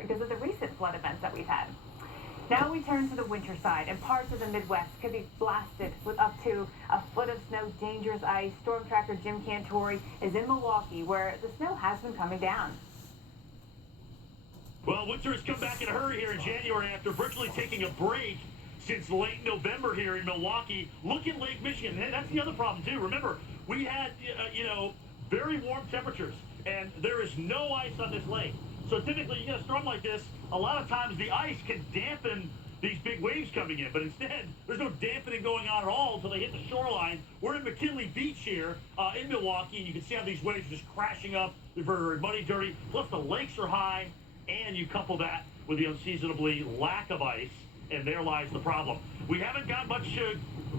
because of the recent flood events that we've had. Now we turn to the winter side, and parts of the Midwest could be blasted with up to a foot of snow, dangerous ice. Storm tracker Jim Cantore is in Milwaukee, where the snow has been coming down. Well, winter has come back in a hurry here in January after virtually taking a break since late November here in Milwaukee. Look at Lake Michigan. And that's the other problem, too. Remember, we had, very warm temperatures, and there is no ice on this lake. So typically, you get a storm like this, a lot of times the ice can dampen these big waves coming in. But instead, there's no dampening going on at all until they hit the shoreline. We're in McKinley Beach here in Milwaukee, and you can see how these waves are just crashing up. They're very muddy, dirty. Plus, the lakes are high, and you couple that with the unseasonably lack of ice, and there lies the problem. We haven't got much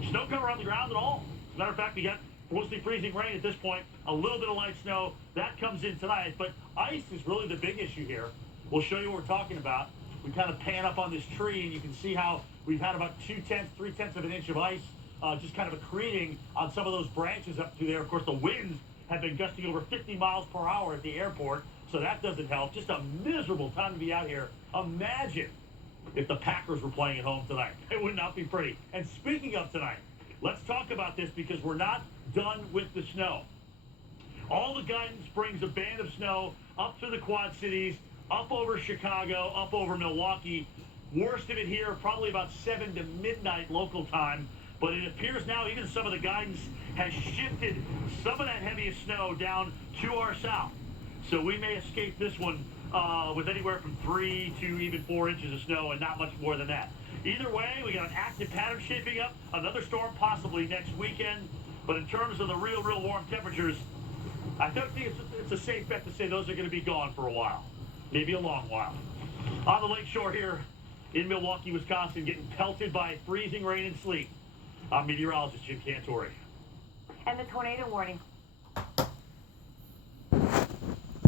snow cover on the ground at all. As a matter of fact, we got mostly freezing rain at this point, a little bit of light snow. That comes in tonight, but ice is really the big issue here. We'll show you what we're talking about. We kind of pan up on this tree, and you can see how we've had about 3/10 of an inch of ice just kind of accreting on some of those branches up through there. Of course, the winds have been gusting over 50 miles per hour at the airport, so that doesn't help. Just a miserable time to be out here. Imagine if the Packers were playing at home tonight. It would not be pretty. And speaking of tonight, let's talk about this because we're not done with the snow. All the guidance brings a band of snow up through the Quad Cities, up over Chicago, up over Milwaukee. Worst of it here, probably about 7 to midnight local time. But it appears now even some of the guidance has shifted some of that heaviest snow down to our south. So we may escape this one with anywhere from 3 to even 4 inches of snow and not much more than that. Either way, we got an active pattern shaping up. Another storm possibly next weekend. But in terms of the real warm temperatures, I don't think it's a safe bet to say those are going to be gone for a while. Maybe a long while. On the lakeshore here in Milwaukee, Wisconsin, getting pelted by freezing rain and sleet. I'm meteorologist Jim Cantore. And the tornado warning